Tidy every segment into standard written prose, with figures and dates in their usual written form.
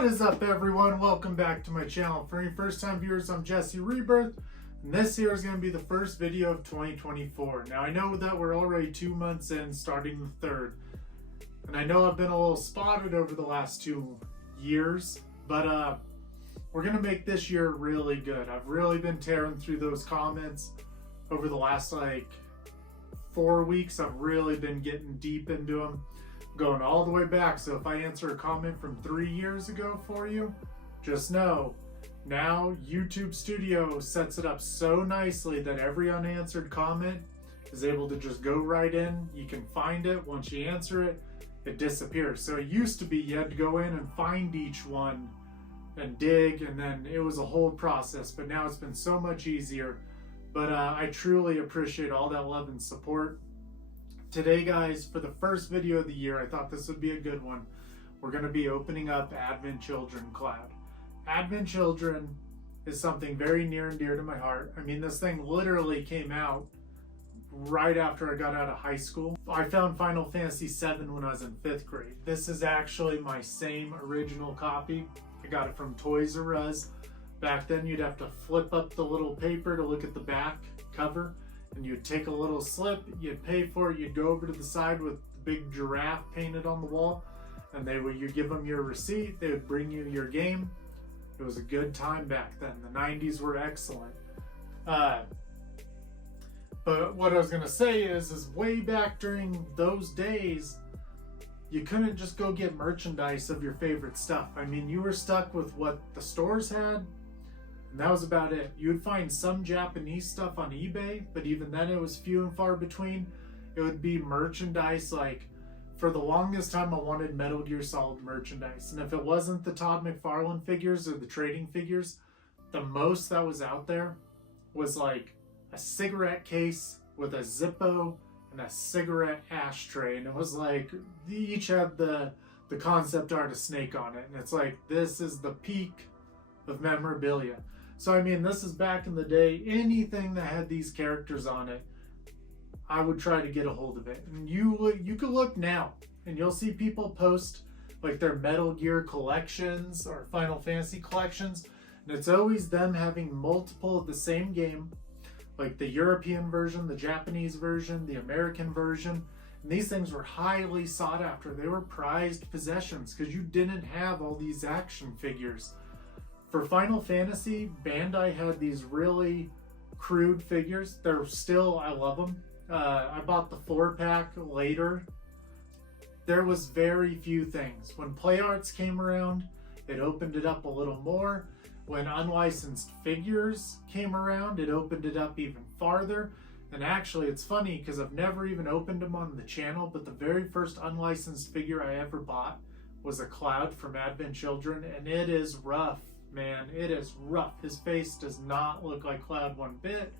What is up, everyone? Welcome back to my channel. For any first time viewers, I'm Jesse Rebirth, and this here is going to be the first video of 2024. Now I know that we're already 2 months in, starting the 3rd, and I know I've been a little spotted over the last 2 years, but we're going to make this year really good. I've really been tearing through those comments over the last 4 weeks. I've really been getting deep into them, going all the way back. So if I answer a comment from 3 years ago for you, just know now YouTube Studio sets it up so nicely that every unanswered comment is able to just go right in. You can find it. Once you answer it, it disappears. So it used to be you had to go in and find each one and dig, and then it was a whole process, but now it's been so much easier. But I truly appreciate all that love and support. Today, guys, for the first video of the year, I thought this would be a good one. We're going to be opening up Advent Children Cloud. Advent Children is something very near and dear to my heart. I mean, this thing literally came out right after I got out of high school. I found Final Fantasy VII when I was in 5th grade. This is actually my same original copy. I got it from Toys R Us. Back then, you'd have to flip up the little paper to look at the back cover, and you'd take a little slip, you'd pay for it, you'd go over to the side with the big giraffe painted on the wall, and you'd give them your receipt, they would bring you your game. It was a good time back then. The 90s were excellent. But what I was going to say is way back during those days, you couldn't just go get merchandise of your favorite stuff. I mean, you were stuck with what the stores had, and that was about it. You would find some Japanese stuff on eBay, but even then it was few and far between. It would be merchandise. Like, for the longest time, I wanted Metal Gear Solid merchandise. And if it wasn't the Todd McFarlane figures or the trading figures, the most that was out there was like a cigarette case with a Zippo and a cigarette ashtray. And it was like, they each had the concept art of Snake on it. And it's like, this is the peak of memorabilia. So I mean, this is back in the day. Anything that had these characters on it, I would try to get a hold of it. And you could look now, and you'll see people post like their Metal Gear collections or Final Fantasy collections, and it's always them having multiple of the same game, like the European version, the Japanese version, the American version. And these things were highly sought after. They were prized possessions because you didn't have all these action figures. For Final Fantasy, Bandai had these really crude figures. They're still, I love them. I bought the 4-pack later. There was very few things. When Play Arts came around, it opened it up a little more. When unlicensed figures came around, it opened it up even farther. And actually, it's funny because I've never even opened them on the channel, but the very first unlicensed figure I ever bought was a Cloud from Advent Children, and it is rough. Man, it is rough. His face does not look like Cloud one bit.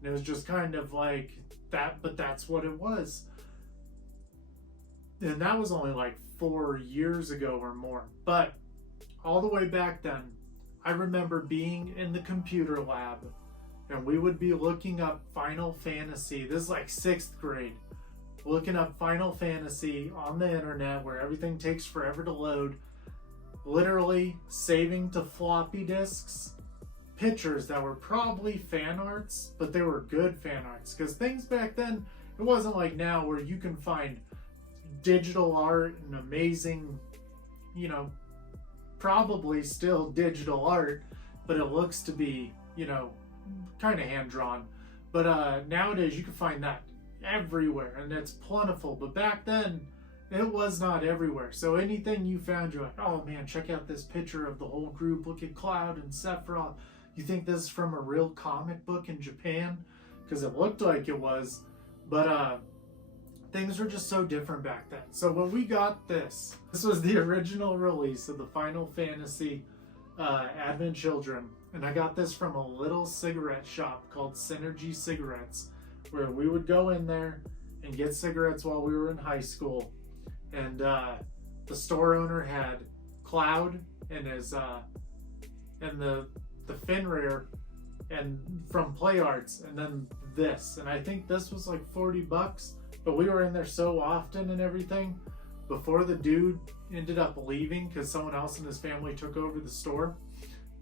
And it was just kind of like that, but that's what it was. And that was only like 4 years ago or more. But all the way back then, I remember being in the computer lab, and we would be looking up Final Fantasy. This is like 6th grade. Looking up Final Fantasy on the internet where everything takes forever to load. Literally saving to floppy disks pictures that were probably fan arts, but they were good fan arts, because things back then, it wasn't like now where you can find digital art and amazing, probably still digital art, but it looks to be, kind of hand drawn. But nowadays you can find that everywhere, and it's plentiful. But back then, it was not everywhere. So anything you found, you're like, oh man, check out this picture of the whole group. Look at Cloud and Sephiroth. You think this is from a real comic book in Japan? Because it looked like it was. But things were just so different back then. So when we got this was the original release of the Final Fantasy Advent Children. And I got this from a little cigarette shop called Synergy Cigarettes, where we would go in there and get cigarettes while we were in high school. And the store owner had Cloud and his and the Fenrir and from Play Arts, and then this. And I think this was like $40, but we were in there so often and everything. before the dude ended up leaving because someone else in his family took over the store,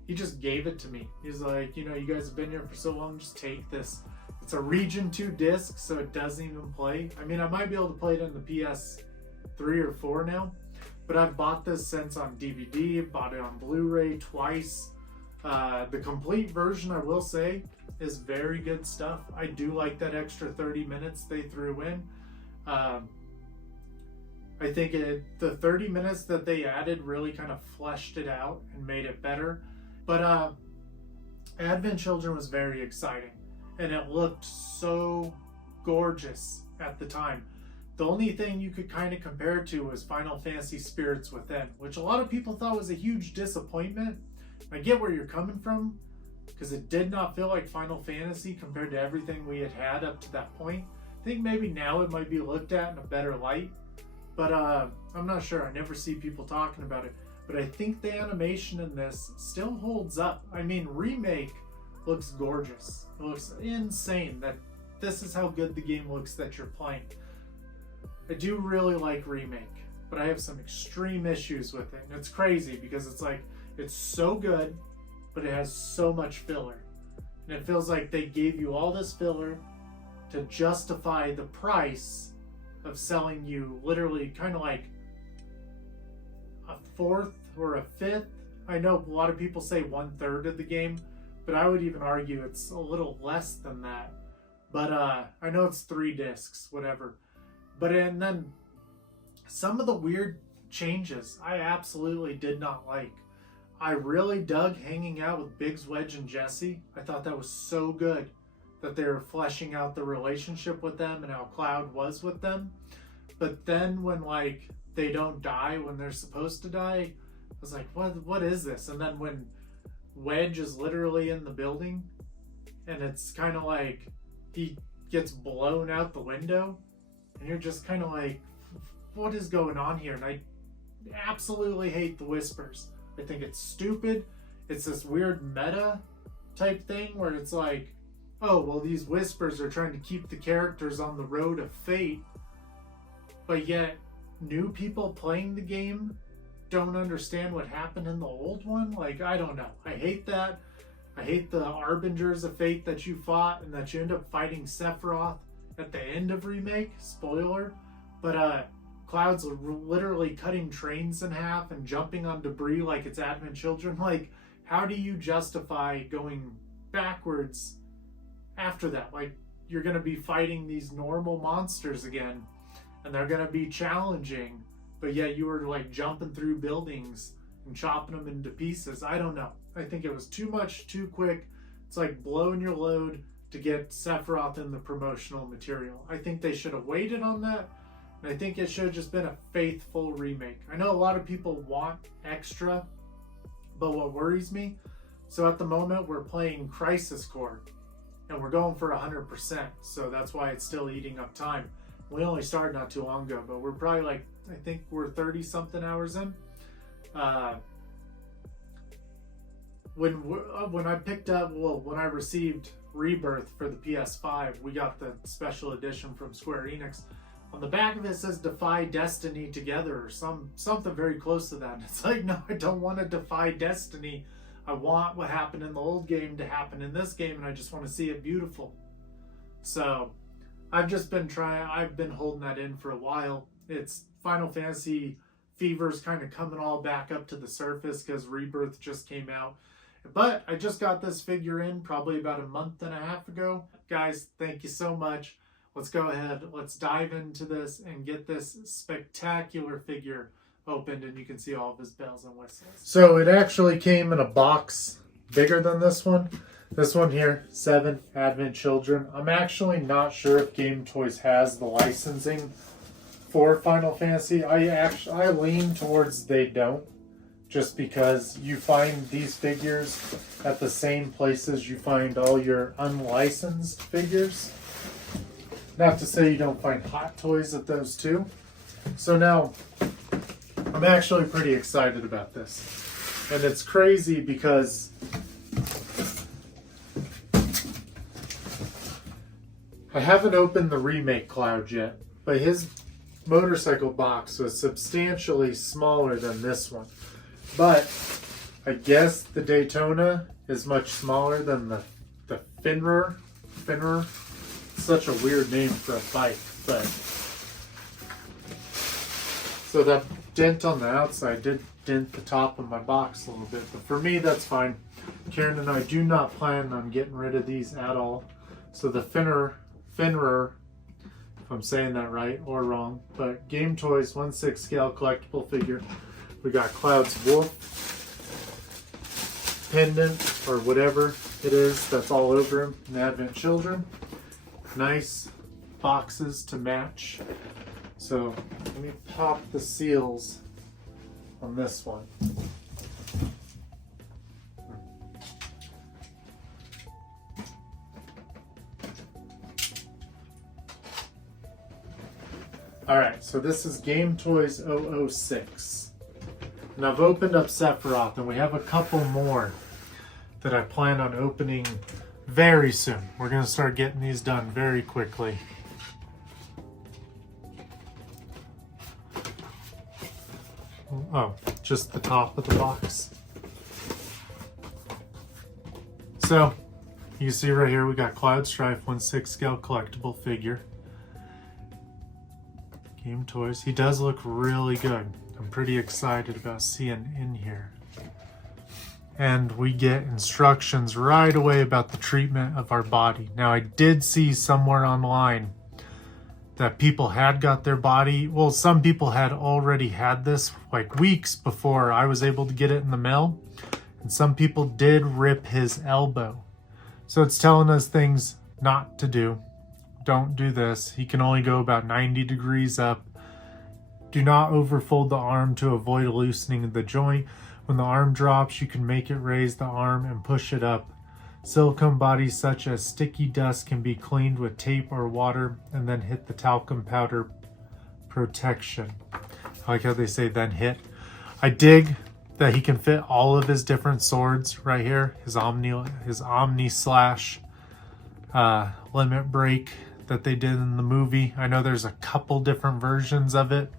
he just gave it to me. He's like, you know, you guys have been here for so long, just take this. It's a Region 2 disc, so it doesn't even play. I mean, I might be able to play it on the PS3 or 4 now, but I've bought this since on DVD, bought it on Blu-ray twice. The complete version, I will say, is very good stuff. I do like that extra 30 minutes they threw in. I think the 30 minutes that they added really kind of fleshed it out and made it better. But Advent Children was very exciting, and it looked so gorgeous at the time. The only thing you could kind of compare it to was Final Fantasy Spirits Within, which a lot of people thought was a huge disappointment. I get where you're coming from, because it did not feel like Final Fantasy compared to everything we had had up to that point. I think maybe now it might be looked at in a better light, but I'm not sure. I never see people talking about it. But I think the animation in this still holds up. I mean, Remake looks gorgeous. It looks insane that this is how good the game looks that you're playing. I do really like Remake, but I have some extreme issues with it. And it's crazy because it's like, it's so good, but it has so much filler. And it feels like they gave you all this filler to justify the price of selling you literally kind of like a fourth or a fifth. I know a lot of people say 1/3 of the game, but I would even argue it's a little less than that. But I know it's 3 discs, whatever. But and then some of the weird changes I absolutely did not like. I really dug hanging out with Biggs, Wedge, and Jesse. I thought that was so good that they were fleshing out the relationship with them and how Cloud was with them. But then when like they don't die when they're supposed to die, I was like, what is this? And then when Wedge is literally in the building and it's kind of like he gets blown out the window and you're just kind of like, what is going on here? And I absolutely hate the whispers. I think it's stupid. It's this weird meta type thing where it's like, oh, well, these whispers are trying to keep the characters on the road of fate, but yet new people playing the game don't understand what happened in the old one. Like, I don't know. I hate that. I hate the Arbingers of Fate that you fought and that you end up fighting Sephiroth at the end of Remake. Spoiler. But Cloud's literally cutting trains in half and jumping on debris like it's Advent Children. Like, how do you justify going backwards after that? Like, you're going to be fighting these normal monsters again, and they're going to be challenging, but yet you were like jumping through buildings and chopping them into pieces. I don't know. I think it was too much, too quick. It's like blowing your load to get Sephiroth in the promotional material. I think they should have waited on that, and I think it should have just been a faithful remake. I know a lot of people want extra, but what worries me, so at the moment we're playing Crisis Core, and we're going for 100%, so that's why it's still eating up time. We only started not too long ago, but we're probably like, I think we're 30-something hours in. When I picked up, well, when I received Rebirth for the PS5, we got the special edition from Square Enix. On the back of it says Defy Destiny Together, or something very close to that. And it's like, no, I don't want to defy destiny. I want what happened in the old game to happen in this game, and I just want to see it beautiful. So I've been holding that in for a while. It's Final Fantasy fever's kind of coming all back up to the surface because Rebirth just came out. But I just got this figure in probably about a month and a half ago. Guys, thank you so much. Let's go ahead. Let's dive into this and get this spectacular figure opened, and you can see all of his bells and whistles. So it actually came in a box bigger than this one. This one here, 7 Advent Children. I'm actually not sure if Gametoys has the licensing for Final Fantasy. I lean towards they don't, just because you find these figures at the same places you find all your unlicensed figures. Not to say you don't find Hot Toys at those too. So now, I'm actually pretty excited about this. And it's crazy because I haven't opened the Remake Cloud yet, but his motorcycle box was substantially smaller than this one. But I guess the Daytona is much smaller than the Fenrir. Fenrir. Such a weird name for a bike, but so that dent on the outside did dent the top of my box a little bit, but for me that's fine. Karen and I do not plan on getting rid of these at all. So the Fenrir, if I'm saying that right or wrong, but Gametoys 1/6 scale collectible figure. We got Cloud's wolf pendant or whatever it is that's all over him in Advent Children. Nice boxes to match. So let me pop the seals on this one. Alright, so this is Gametoys 006. And I've opened up Sephiroth, and we have a couple more that I plan on opening very soon. We're going to start getting these done very quickly. Oh, just the top of the box. So, you see right here we got Cloud Strife 1/6 scale collectible figure. Gametoys. He does look really good. I'm pretty excited about seeing in here. And we get instructions right away about the treatment of our body. Now I did see somewhere online that people had got their body, well, some people had already had this like weeks before I was able to get it in the mail. And some people did rip his elbow. So it's telling us things not to do. Don't do this. He can only go about 90 degrees up. Do not overfold the arm to avoid loosening of the joint. When the arm drops, you can make it raise the arm and push it up. Silicone bodies such as sticky dust can be cleaned with tape or water and then hit the talcum powder protection. I like how they say then hit. I dig that he can fit all of his different swords right here. His Omni Slash limit break that they did in the movie. I know there's a couple different versions of it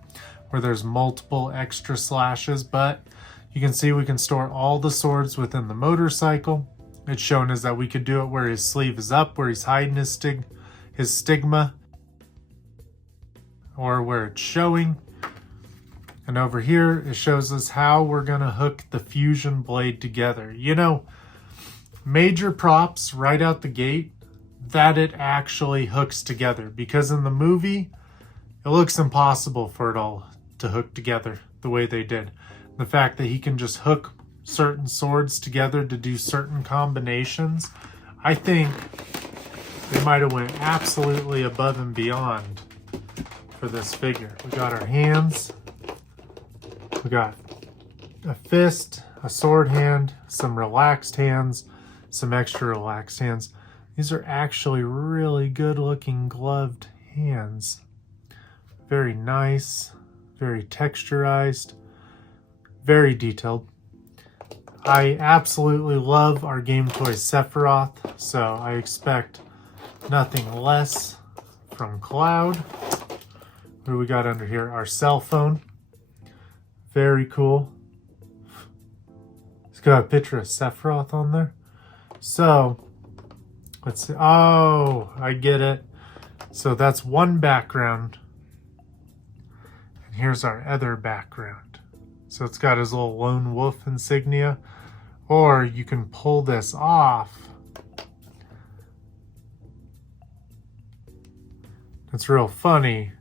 where there's multiple extra slashes, but you can see we can store all the swords within the motorcycle. It's shown as that we could do it where his sleeve is up, where he's hiding his stigma, or where it's showing. And over here, it shows us how we're gonna hook the fusion blade together. You know, major props right out the gate that it actually hooks together, because in the movie, it looks impossible for it all to hook together the way they did. The fact that he can just hook certain swords together to do certain combinations, I think they might have went absolutely above and beyond for this figure. We got our hands, we got a fist, a sword hand, some relaxed hands, some extra relaxed hands. These are actually really good looking gloved hands. Very nice, very texturized, very detailed. I absolutely love our Gametoys Sephiroth, so I expect nothing less from Cloud. What do we got under here? Our cell phone. Very cool. It's got a picture of Sephiroth on there. So, let's see. Oh, I get it. So that's one background. And here's our other background. So it's got his little lone wolf insignia. Or you can pull this off. It's real funny.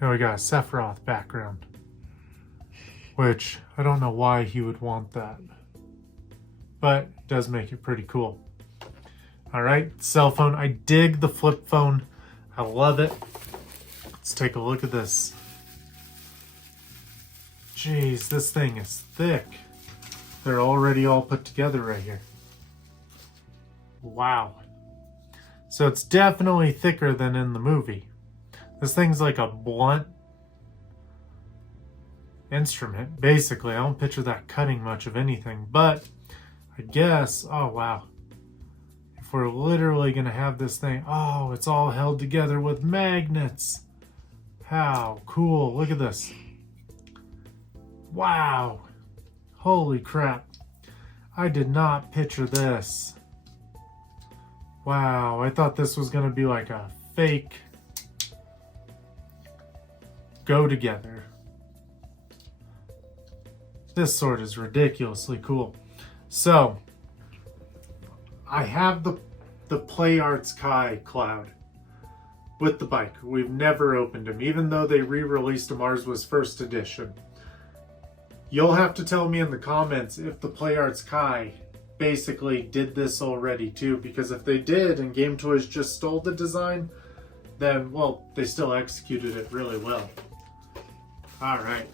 Now we got a Sephiroth background. Which, I don't know why he would want that. But it does make it pretty cool. Alright, cell phone. I dig the flip phone. I love it. Let's take a look at this. Jeez, this thing is thick. They're already all put together right here. Wow. So it's definitely thicker than in the movie. This thing's like a blunt instrument, basically. I don't picture that cutting much of anything, but I guess, oh wow. If we're literally gonna have this thing, oh, it's all held together with magnets. How cool. Look at this. Wow. Holy crap. I did not picture this. Wow, I thought this was gonna be like a fake go together. This sword is ridiculously cool. So, I have the Play Arts Kai Cloud with the bike. We've never opened him, even though they re-released him. Ours was first edition. You'll have to tell me in the comments if the Play Arts Kai basically did this already too, because if they did and Gametoys just stole the design, then, well, they still executed it really well. Alright.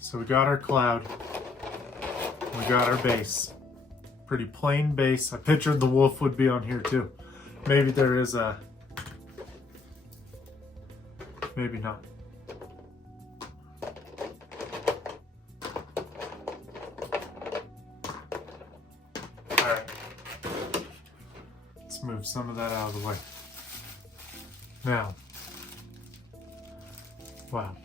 So we got our cloud. We got our base. Pretty plain base. I pictured the wolf would be on here too. Maybe there is a... Maybe not. Alright. Let's move some of that out of the way. Now. Wow.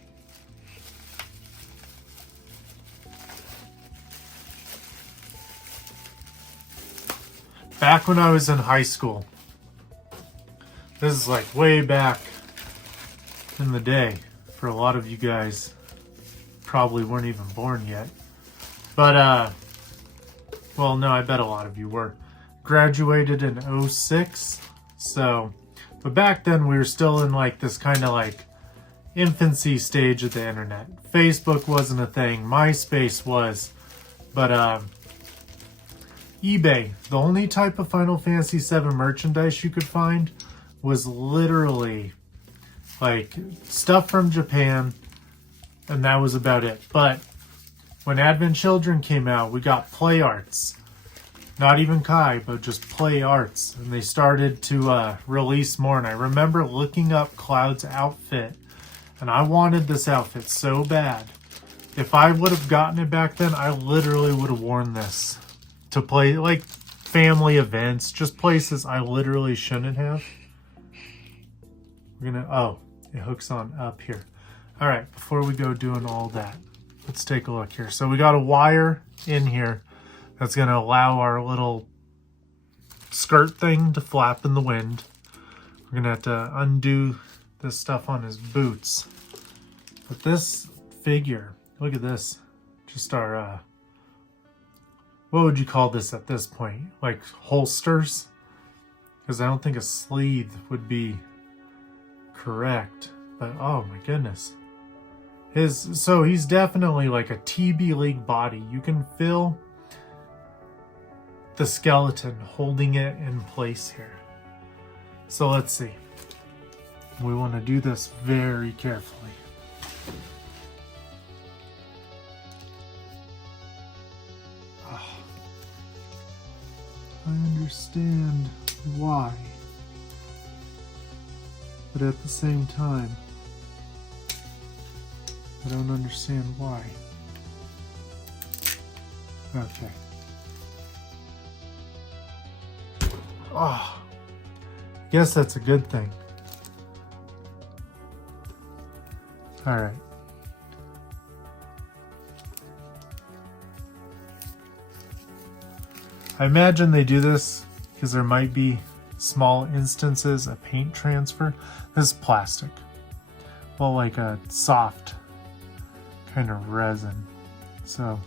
Back when I was in high school, this is like way back in the day. For a lot of you guys, probably weren't even born yet. But, well, no, I bet a lot of you were. Graduated in 06, so, but back then we were still in like this kind of like infancy stage of the internet. Facebook wasn't a thing, MySpace was, but, eBay, the only type of Final Fantasy VII merchandise you could find was literally like stuff from Japan, and that was about it. But when Advent Children came out, we got Play Arts. Not even Kai, but just Play Arts. And they started to release more. And I remember looking up Cloud's outfit, and I wanted this outfit so bad. If I would have gotten it back then, I literally would have worn this to play like family events, just places I literally shouldn't have. We're gonna, oh, it hooks on up here. All right, before we go doing all that, let's take a look here. So we got a wire in here that's gonna allow our little skirt thing to flap in the wind. We're gonna have to undo this stuff on his boots. But this figure, look at this, just our, what would you call this at this point? Like holsters? Because I don't think a sleeve would be correct. But oh my goodness. So he's definitely like a TB League body. You can feel the skeleton holding it in place here. So let's see. We want to do this very carefully. I understand why, but at the same time, I don't understand why. Okay. Oh, I guess that's a good thing. All right. I imagine they do this because there might be small instances of paint transfer. This is plastic. Well, like a soft kind of resin. So,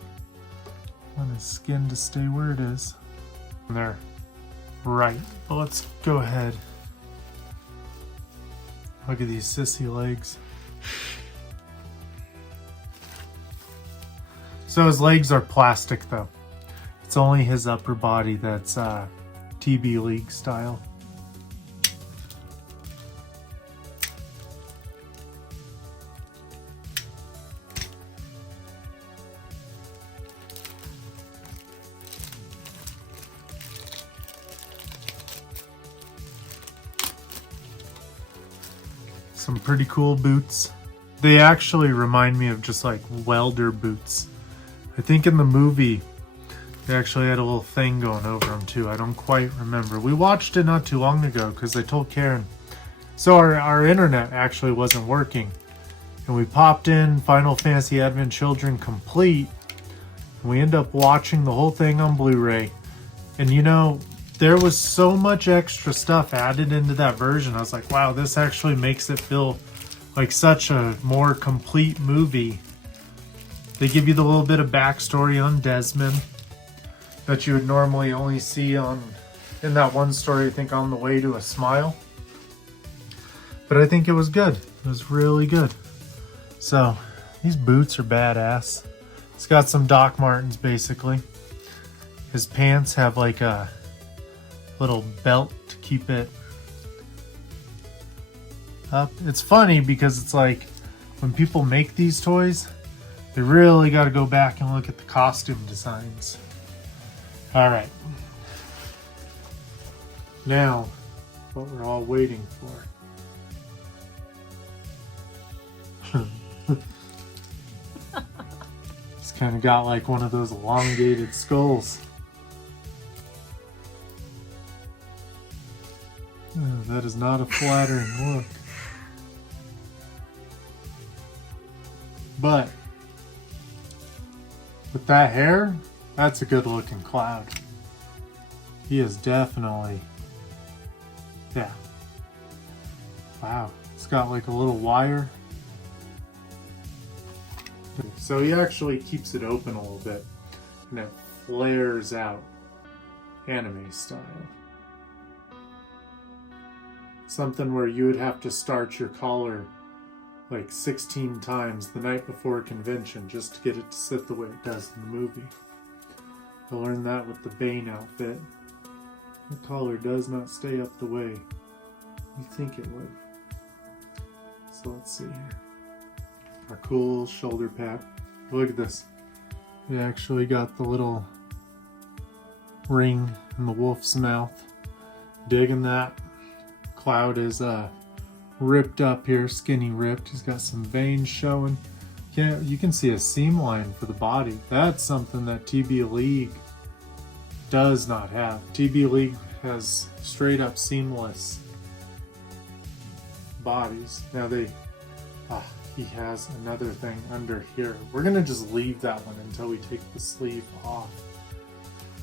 I want his skin to stay where it is. There. Right. But let's go ahead. Look at these sissy legs. So his legs are plastic though. It's only his upper body that's TB League style. Some pretty cool boots. They actually remind me of just like welder boots. I think in the movie they actually had a little thing going over them too. I don't quite remember. We watched it not too long ago because I told Karen So our internet actually wasn't working. And we popped in Final Fantasy Advent Children Complete. And we end up watching the whole thing on Blu-ray. And you know, there was so much extra stuff added into that version. I was like, wow, this actually makes it feel like such a more complete movie. They give you the little bit of backstory on Desmond that you would normally only see in that one story, I think, On the Way to a Smile. But I think it was good. It was really good. So, these boots are badass. It's got some Doc Martens, basically. His pants have like a little belt to keep it up. It's funny because it's like when people make these toys, they really got to go back and look at the costume designs. All right. Now, what we're all waiting for. It's kind of got like one of those elongated skulls. Oh, that is not a flattering look. But with that hair, that's a good looking Cloud. He is definitely, yeah. Wow, it's got like a little wire. So he actually keeps it open a little bit and it flares out anime style. Something where you would have to start your collar like 16 times the night before a convention just to get it to sit the way it does in the movie. I learned that with the Bane outfit. The collar does not stay up the way you think it would. So let's see here. Our cool shoulder pad. Look at this. It actually got the little ring in the wolf's mouth. Digging that. Cloud is ripped up here, skinny ripped. He's got some veins showing. Yeah, you can see a seam line for the body. That's something that TB League does not have. TB League has straight up seamless bodies. Now he has another thing under here. We're gonna just leave that one until we take the sleeve off.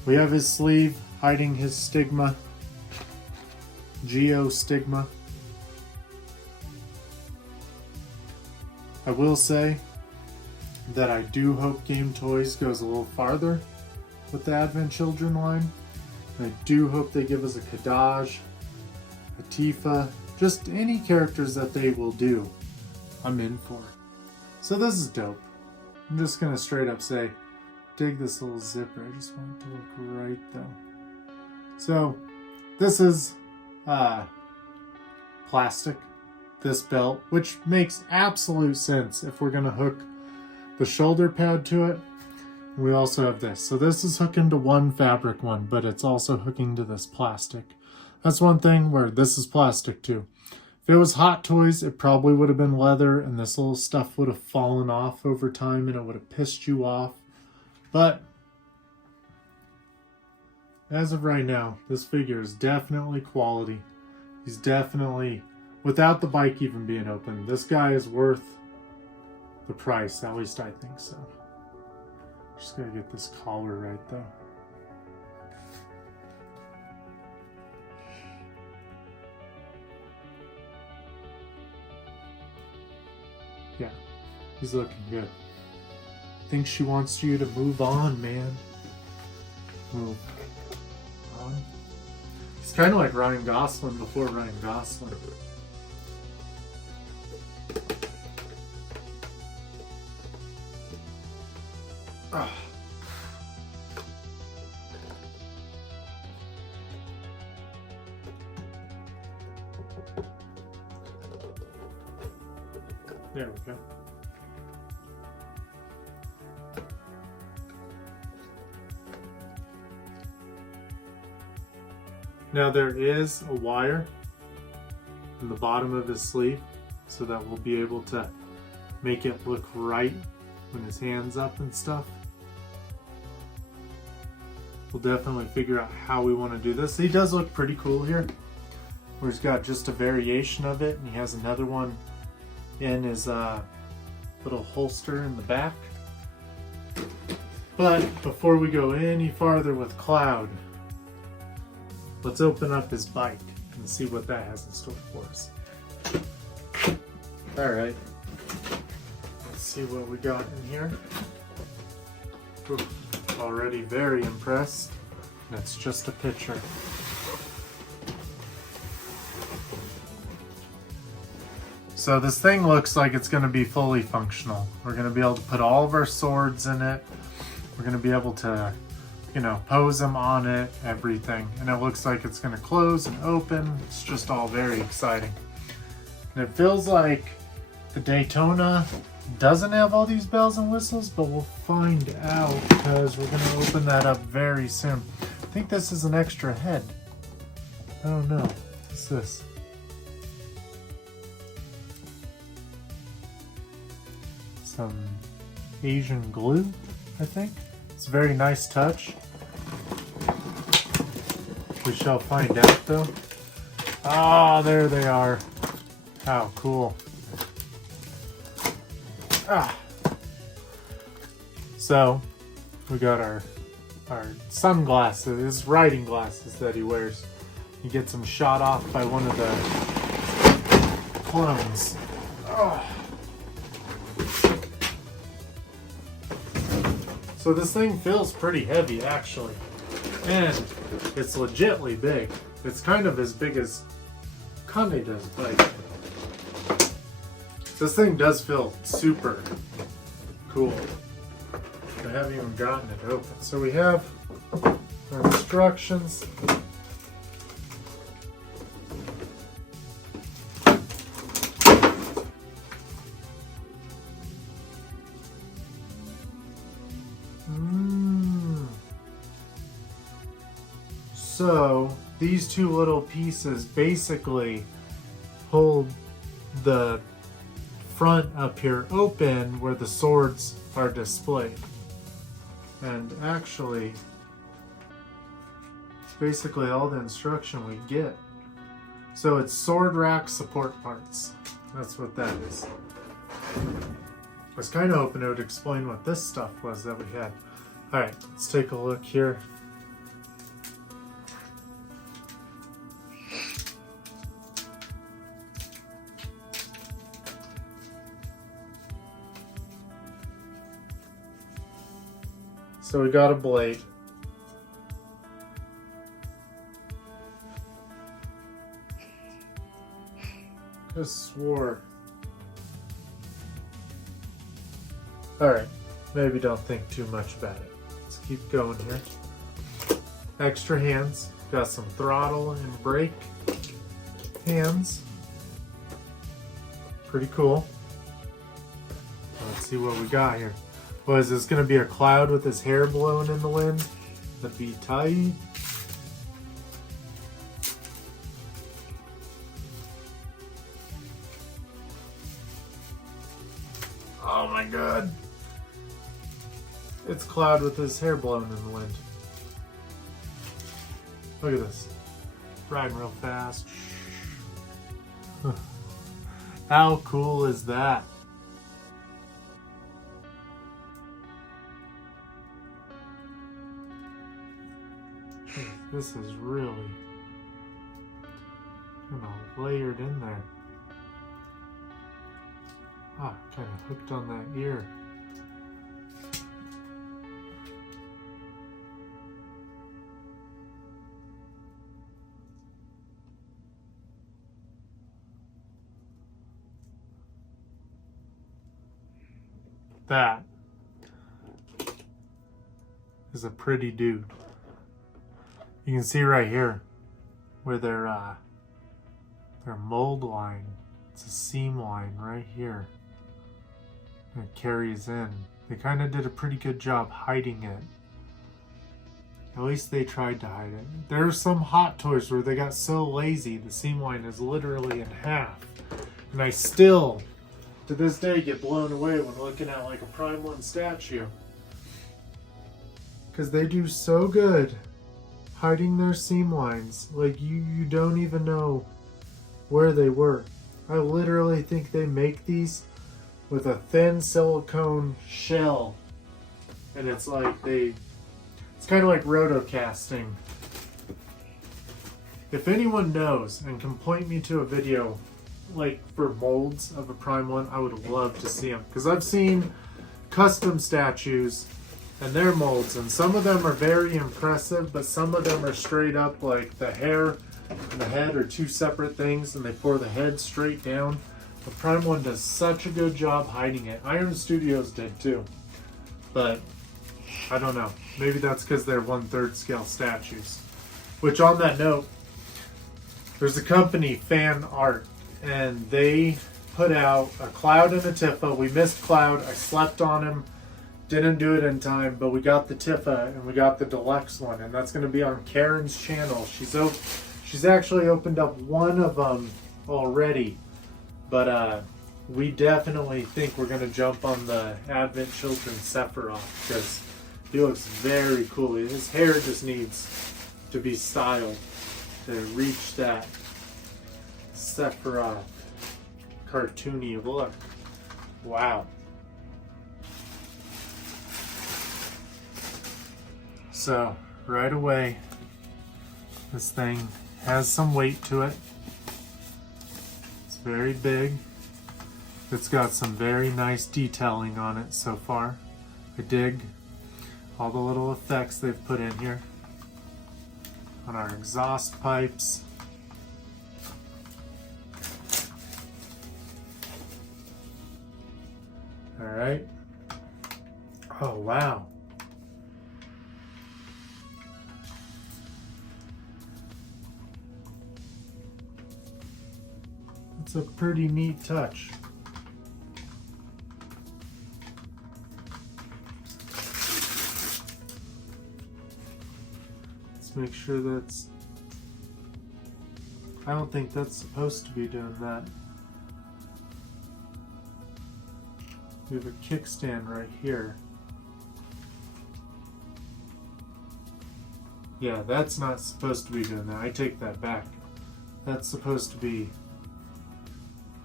We have his sleeve hiding his stigma. Geostigma. I will say that I do hope Gametoys goes a little farther with the Advent Children line. I do hope they give us a Kadaj, a Tifa, just any characters that they will do, I'm in for. So this is dope. I'm just gonna straight up say, dig this little zipper. I just want it to look right though. So this is plastic, this belt, which makes absolute sense if we're gonna hook the shoulder pad to it. We also have this. So this is hooking to one fabric one, but it's also hooking to this plastic. That's one thing where this is plastic too. If it was Hot Toys, it probably would have been leather and this little stuff would have fallen off over time and it would have pissed you off. But as of right now, this figure is definitely quality. He's definitely, without the bike even being open, this guy is worth the price. At least I think so. Just gotta get this collar right though. Yeah, he's looking good. I think she wants you to move on, man. Move on. He's kind of like Ryan Gosling before Ryan Gosling. Ah. There we go. Now there is a wire in the bottom of his sleeve so that we'll be able to make it look right when his hand's up and stuff. We'll definitely figure out how we want to do this. He does look pretty cool here. where he's got just a variation of it, and he has another one in his little holster in the back. But before we go any farther with Cloud, let's open up his bike and see what that has in store for us. Alright, let's see what we got in here. Oof, already very impressed. It's just a picture. So this thing looks like it's going to be fully functional. We're going to be able to put all of our swords in it. We're going to be able to, you know, pose them on it, everything. And it looks like it's going to close and open. It's just all very exciting. And it feels like the Daytona doesn't have all these bells and whistles, but we'll find out because we're going to open that up very soon. I think this is an extra head. I don't know. What's this? Some Asian glue, I think. It's a very nice touch. We shall find out though. Ah, there they are. How cool. Ah. So, we got our sunglasses, his riding glasses that he wears. He gets them shot off by one of the clones. Oh. So this thing feels pretty heavy actually, and it's legitly big. It's kind of as big as Kandeda's bike. This thing does feel super cool. I haven't even gotten it open. So we have our instructions. So these two little pieces basically hold the front up here open where the swords are displayed. And actually, it's basically all the instruction we get. So it's sword rack support parts. That's what that is. I was kind of hoping it would explain what this stuff was that we had. Alright, let's take a look here. So we got a blade. Just swore. Alright, maybe don't think too much about it. Let's keep going here. Extra hands. Got some throttle and brake hands. Pretty cool. Let's see what we got here. What is this going to be, a Cloud with his hair blowing in the wind? That'd be tight. Oh my god. It's Cloud with his hair blowing in the wind. Look at this. Riding real fast. How cool is that? This is really, layered in there. Ah, kind of hooked on that ear. That is a pretty dude. You can see right here where their mold line, it's a seam line right here. And it carries in. They kind of did a pretty good job hiding it. At least they tried to hide it. There are some Hot Toys where they got so lazy, the seam line is literally in half. And I still, to this day, get blown away when looking at like a Prime 1 statue. Because they do so good hiding their seam lines. Like you don't even know where they were. I literally think they make these with a thin silicone shell. And it's like it's kind of like rotocasting. If anyone knows and can point me to a video like for molds of a Prime 1, I would love to see them. Because I've seen custom statues and their molds, and some of them are very impressive, but some of them are straight up like the hair and the head are two separate things, and they pour the head straight down. The Prime 1 does such a good job hiding it. Iron Studios did too, but I don't know. Maybe that's because they're 1/3 scale statues. Which, on that note, there's a company, Fan Art, and they put out a Cloud and a Tifa. We missed Cloud. I slept on him. Didn't do it in time, but we got the Tifa and we got the deluxe one, and that's going to be on Karen's channel. She's actually opened up one of them already, but we definitely think we're going to jump on the Advent Children Sephiroth because he looks very cool. His hair just needs to be styled to reach that Sephiroth cartoony look. Wow. So right away, this thing has some weight to it. It's very big. It's got some very nice detailing on it so far. I dig all the little effects they've put in here on our exhaust pipes. All right. Oh, wow. It's a pretty neat touch. Let's make sure that's... I don't think that's supposed to be doing that. We have a kickstand right here. Yeah, that's not supposed to be doing that. I take that back. That's supposed to be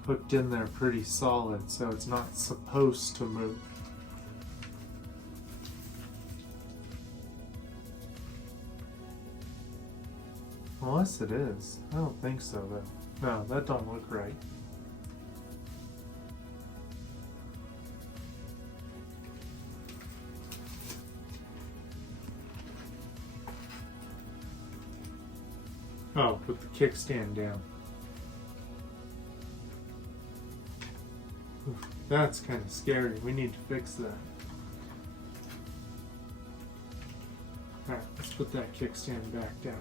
hooked in there pretty solid, so it's not supposed to move. Unless it is. I don't think so though. No, that don't look right. Oh, put the kickstand down. Oof, that's kind of scary. We need to fix that. Alright, let's put that kickstand back down.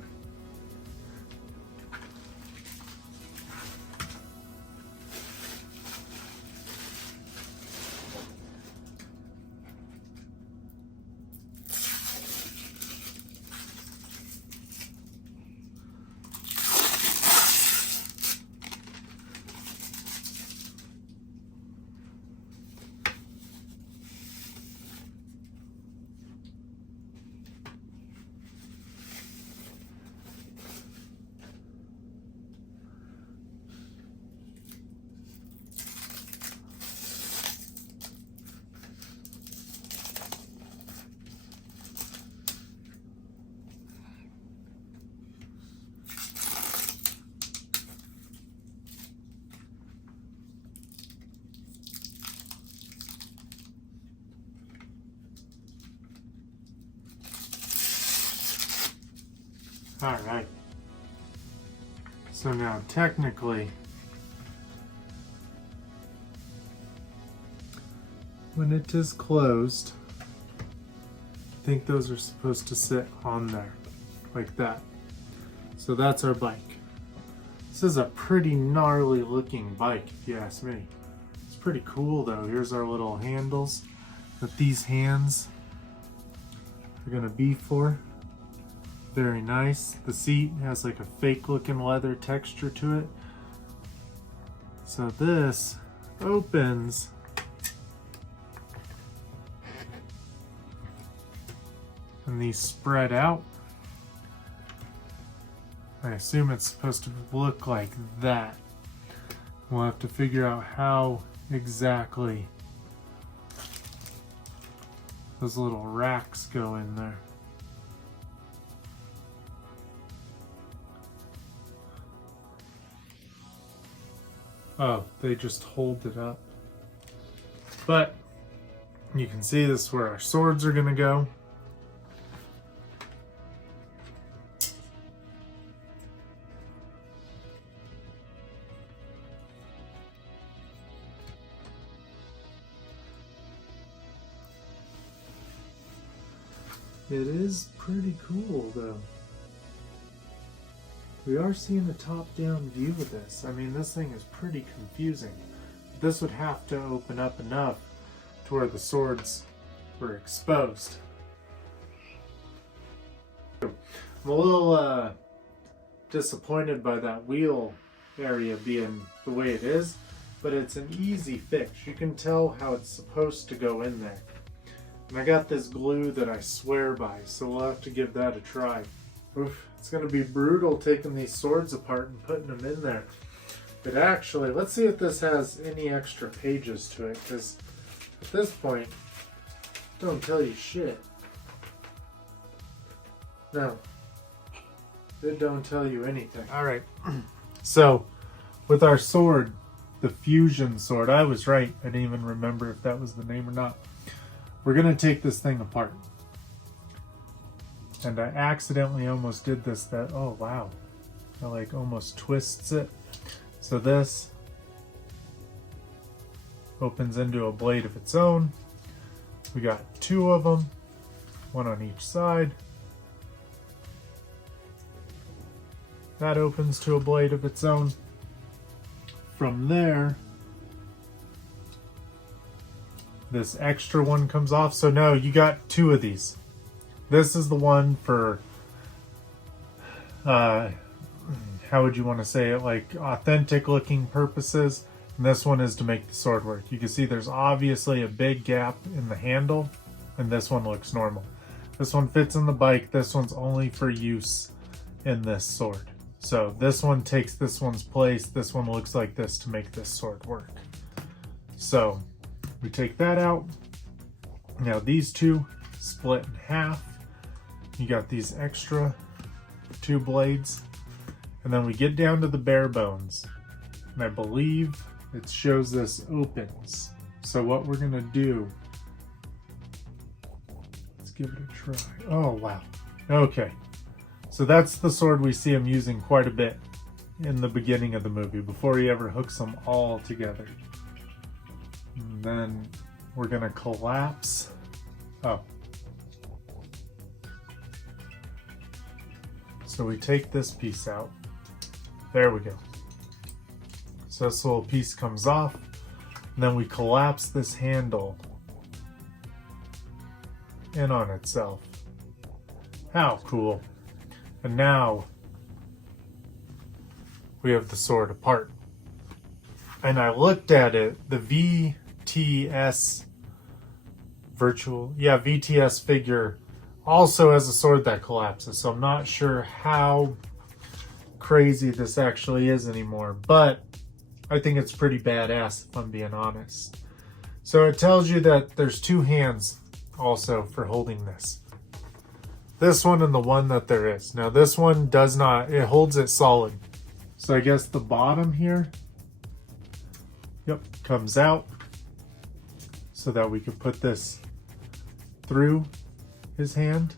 Alright, so now technically, when it is closed, I think those are supposed to sit on there, like that. So that's our bike. This is a pretty gnarly looking bike, if you ask me. It's pretty cool though. Here's our little handles that these hands are gonna be for. Very nice. The seat has like a fake looking leather texture to it. So this opens and these spread out. I assume it's supposed to look like that. We'll have to figure out how exactly those little racks go in there. Oh, they just hold it up. But you can see this is where our swords are going to go. It is pretty cool, though. We are seeing a top-down view of this. I mean, this thing is pretty confusing. This would have to open up enough to where the swords were exposed. I'm a little disappointed by that wheel area being the way it is, but it's an easy fix. You can tell how it's supposed to go in there. And I got this glue that I swear by, so we'll have to give that a try. Oof, it's going to be brutal taking these swords apart and putting them in there. But actually, let's see if this has any extra pages to it, because at this point, it don't tell you shit. No, it don't tell you anything. Alright, so with our sword, the fusion sword, I was right. I didn't even remember if that was the name or not. We're going to take this thing apart. And I accidentally almost did this oh wow. I like almost twists it. So this opens into a blade of its own. We got two of them, one on each side. That opens to a blade of its own. From there, this extra one comes off. So no, you got two of these. This is the one for, how would you want to say it, like authentic looking purposes. And this one is to make the sword work. You can see there's obviously a big gap in the handle, and this one looks normal. This one fits in the bike. This one's only for use in this sword. So this one takes this one's place. This one looks like this to make this sword work. So we take that out. Now these two split in half. You got these extra two blades. And then we get down to the bare bones. And I believe it shows this opens. So what we're gonna do, let's give it a try. Oh, wow. Okay. So that's the sword we see him using quite a bit in the beginning of the movie, before he ever hooks them all together. And then we're gonna collapse. Oh. So we take this piece out. There we go. So this little piece comes off, and then we collapse this handle in on itself. How cool. And now we have the sword apart. And I looked at it, the VTS VTS figure also has a sword that collapses. So I'm not sure how crazy this actually is anymore, but I think it's pretty badass if I'm being honest. So it tells you that there's two hands also for holding this. This one and the one that there is. Now this one does not, it holds it solid. So I guess the bottom here, yep, comes out so that we could put this through his hand.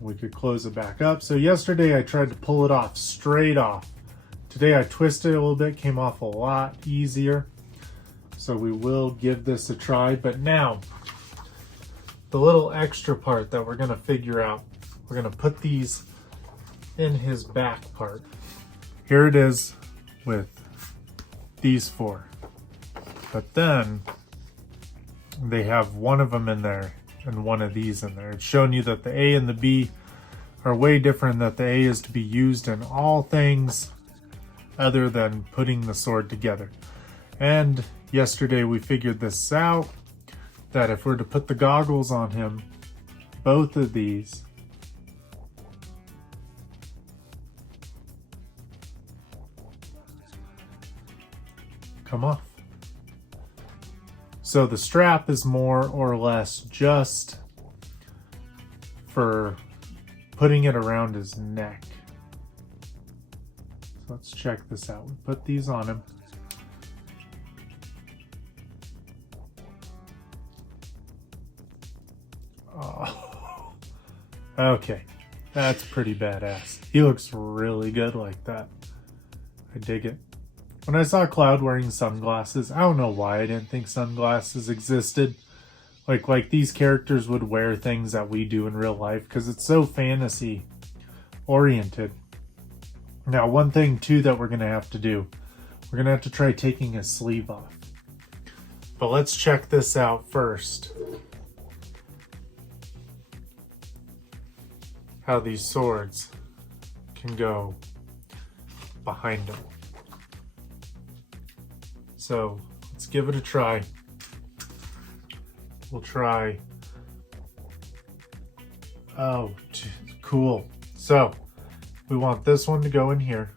We could close it back up. So yesterday I tried to pull it off straight off. Today I twisted it a little bit, came off a lot easier. So we will give this a try. But now, the little extra part that we're gonna figure out, we're gonna put these in his back part. Here it is with these four. But then they have one of them in there and one of these in there. It's showing you that the A and the B are way different, that the A is to be used in all things other than putting the sword together. And yesterday we figured this out, that if we're to put the goggles on him, both of these come off. So the strap is more or less just for putting it around his neck. So let's check this out. We put these on him. Oh. Okay, that's pretty badass. He looks really good like that. I dig it. When I saw Cloud wearing sunglasses, I don't know why I didn't think sunglasses existed. Like these characters would wear things that we do in real life because it's so fantasy oriented. Now, one thing too that we're gonna have to do, we're gonna have to try taking his sleeve off. But let's check this out first. How these swords can go behind him. So let's give it a try. We'll try. Oh, cool. So we want this one to go in here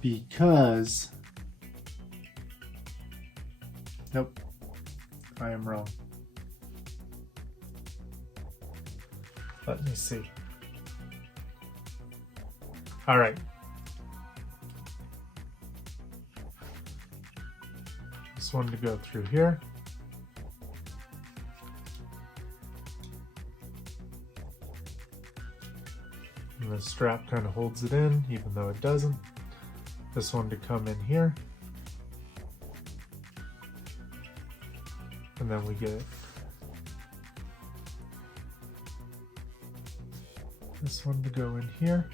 because, nope, I am wrong. Let me see. All right. This one to go through here. And the strap kind of holds it in, even though it doesn't. This one to come in here. And then we get this one to go in here.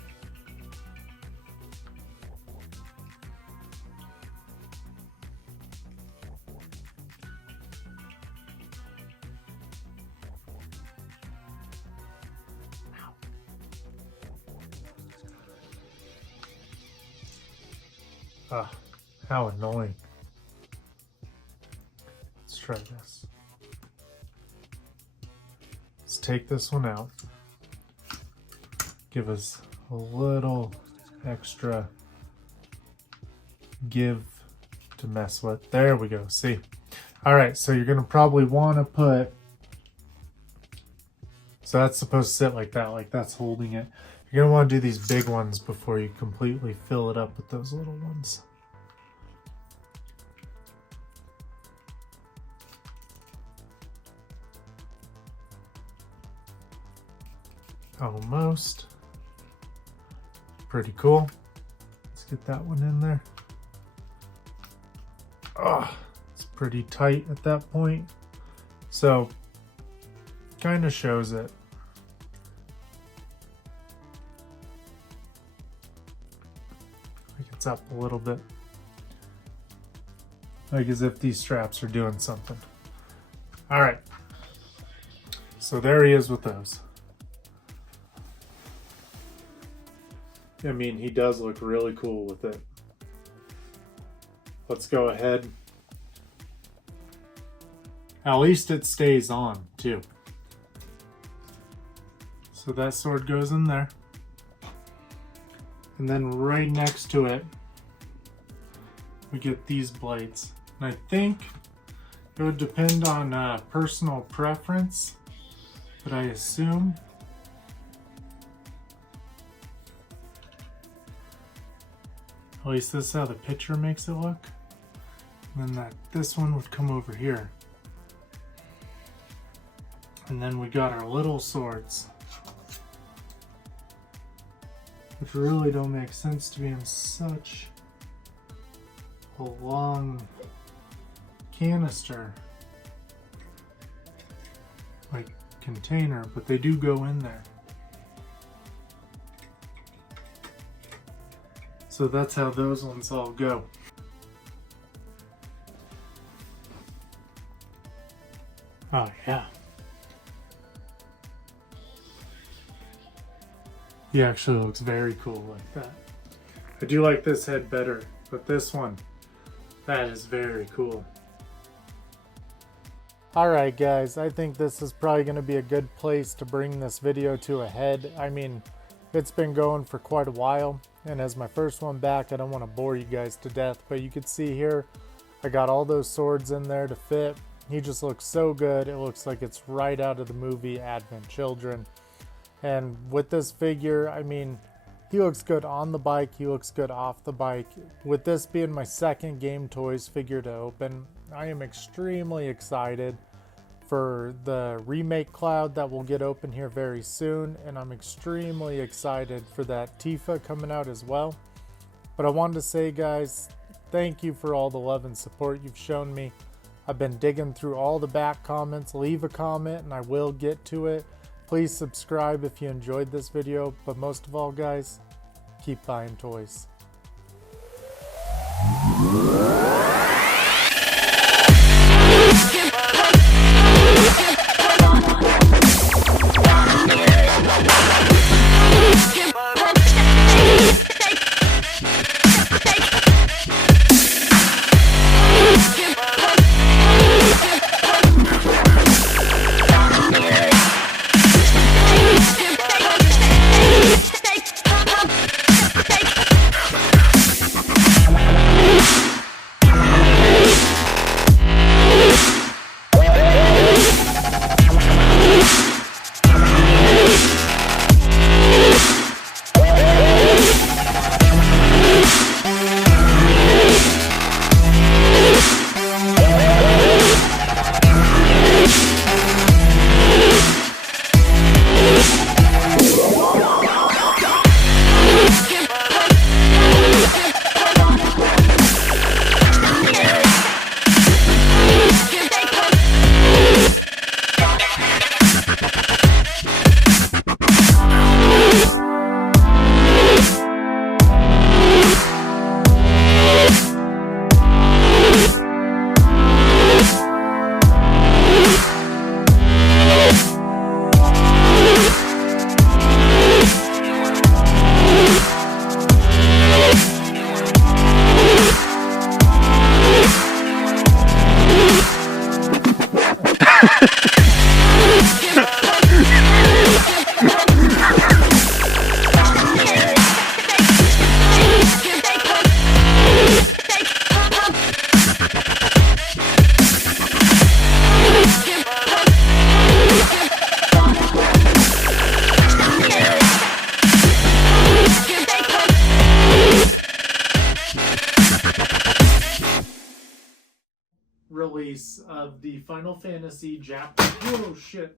Ah, how annoying. Let's try this. Let's take this one out. Give us a little extra give to mess with. There we go, see? All right, so you're gonna probably wanna put, so that's supposed to sit like that, like that's holding it. You're gonna wanna do these big ones before you completely fill it up with those little ones. Almost. Pretty cool. Let's get that one in there. Oh, it's pretty tight at that point. So, kind of shows it. Like it's up a little bit. Like as if these straps are doing something. All right. So there he is with those. I mean, he does look really cool with it. Let's go ahead. At least it stays on, too. So that sword goes in there. And then right next to it, we get these blades. And I think it would depend on personal preference, but I assume at least this is how the picture makes it look. And then this one would come over here. And then we got our little swords, which really don't make sense to be in such a long canister, like container, but they do go in there. So that's how those ones all go. Oh yeah. He actually looks very cool like that. I do like this head better, but this one, that is very cool. Alright guys, I think this is probably going to be a good place to bring this video to a head. I mean, it's been going for quite a while. And as my first one back, I don't want to bore you guys to death, but you can see here, I got all those swords in there to fit. He just looks so good. It looks like it's right out of the movie Advent Children. And with this figure, I mean, he looks good on the bike. He looks good off the bike. With this being my second Gametoys figure to open, I am extremely excited for the remake cloud that will get open here very soon. And I'm extremely excited for that Tifa coming out as well. But I wanted to say, guys, thank you for all the love and support you've shown me. I've been digging through all the back comments. Leave a comment and I will get to it. Please subscribe if you enjoyed this video, but most of all, guys, keep buying toys. Release of the Final Fantasy Japanese. Oh shit.